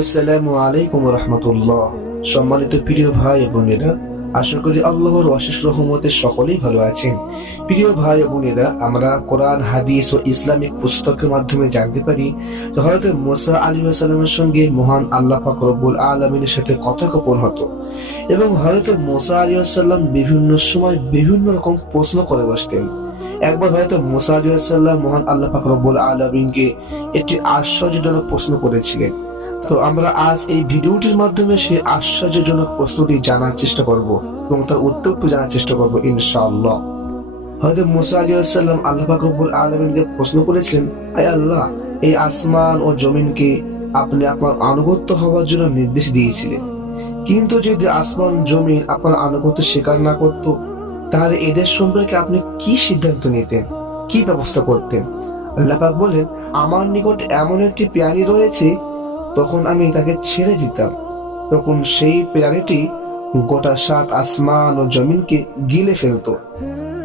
আসসালামু আলাইকুম রহমতুল্লাহ। সম্মানিত প্রিয় ভাই বোনেরা, আশা করি আল্লাহর অশেষ রহমতে সকলেই ভালো আছেন। প্রিয় ভাই বোনেরা, আমরা কোরআন, হাদিস ও ইসলামিক পুস্তকের মাধ্যমে জানতে পারি হয়তো মোসা আলী সাল্লামের সঙ্গে মহান আল্লাহ পাক রব্বুল আলমিনের সাথে কথোপকথন হতো এবং হয়তো মোসা আলী সাল্লাম বিভিন্ন সময় বিভিন্ন রকম প্রশ্ন করে বসতেন। একবার হয়তো মোসা আলী সাল্লাম মহান আল্লাহ পাক আলমিনকে একটি আশ্চর্যজনক প্রশ্ন করেছিলেন। তো আমরা আজ এই ভিডিওটির মাধ্যমে সে আশ্চর্যজনক প্রশ্নটি জানার চেষ্টা করব এবং তার উত্তরটি জানার চেষ্টা করব, ইনশাআল্লাহ। হয়তো মুসা আলী আসাল্লাম আল্লাহ ফাকরুল আলমিনকে প্রশ্ন করেছিলেন, আয় আল্লাহ, এই আসমান ও জমিনকে আপনি আপনার আনুগত্য হওয়ার জন্য নির্দেশ দিয়েছিলেন। কিন্তু যদি আসমান, জমিন আপনার আনুগত্য স্বীকার না করত, তাহলে এদের সম্পর্কে আপনি কি সিদ্ধান্ত নিতেন? কি ব্যবস্থা করতেন? আল্লাহ পাক বলেন, আমার নিকট এমন একটি প্রাণী রয়েছে তখন আমি তাকে ছেড়ে দিতাম। তখন সেই প্রাণীটি গোটা সাত আসমান ও জমিনকে গিলে ফেলতো।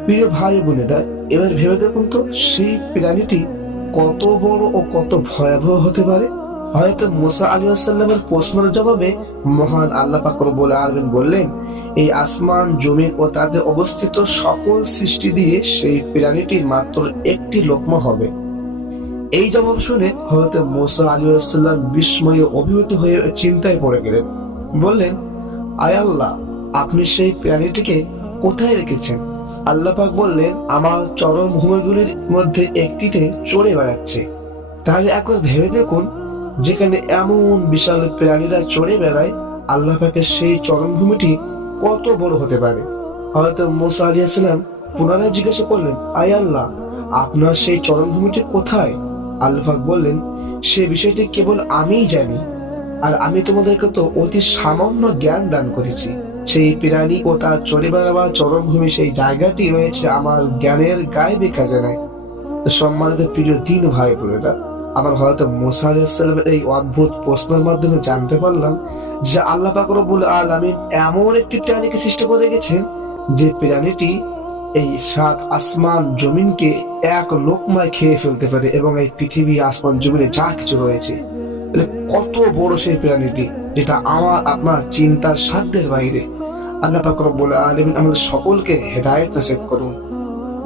প্রিয় ভাই বোনেরা, এবার ভেবে দেখুন তো, সেই প্রাণীটি কত বড় ও কত ভয়াবহ হতে পারে? হয়তো মোসা আলী আসাল্লামের প্রশ্নের জবাবে মহান আল্লাহ পাকর বলে আলবেন বললেন, এই আসমান, জমিন ও তাদের অবস্থিত সকল সৃষ্টি দিয়ে সেই প্রাণীটির মাত্র একটি লোকমা হবে। এই জবাব শুনে হয়তো মোসা আলী আসাল্লাম বিস্ময়ে অভিভূত হয়ে চিন্তায় পড়ে গেলেন। বললেন, আয় আল্লাহ, আপনি সেই প্রাণীটিকে কোথায় রেখেছেন? আল্লাহ পাক বললেন, আমার চরম ভূমিগুলির মধ্যে একটিতে চড়ে বেড়াচ্ছে। তাহলে একবার ভেবে দেখুন, যেখানে এমন বিশাল প্রাণীরা চড়ে বেড়ায়, আল্লাহ পাকের সেই চরমভূমিটি কত বড় হতে পারে? হয়তো মোসা আলী আসসালাম পুনরায় জিজ্ঞাসা করলেন, আয় আল্লাহ, আপনার সেই চরমভূমিটি কোথায়? আল্লাহাক বললেন, সে বিষয়টি কেবল আমিই জানি, আর আমি তোমাদেরকে তো অতি সামান্য জ্ঞান দান করেছি। সেই প্রাণী ও তার চড়ে বেড়াবা চরমভূমি সেই জায়গাটি রয়েছে আমার জ্ঞানের গায়ে কাজে নাই। সম্মানিত প্রিয় দিন ভাই বোনেরা, আমার হয়তো মোসা এই অদ্ভুত প্রশ্নের মাধ্যমে জানতে পারলাম যে আল্লাহ পাকরবুল আলমিন এমন একটি প্রাণীকে সৃষ্টি করে গেছেন যে প্রাণীটি এই সাত আসমান জমিনকে এক লোকমায় খেয়ে ফেলতে পারে এবং এই পৃথিবী আসমান জমিনে যা কিছু রয়েছে। কত বড় সেই প্রাণীটি যেটা আমার, আপনার চিন্তার সাধ্যের বাইরে। আল্লাহ পাক রব্বুল আলামিন আমাদের সকলকে হেদায়েত নসিব করুন।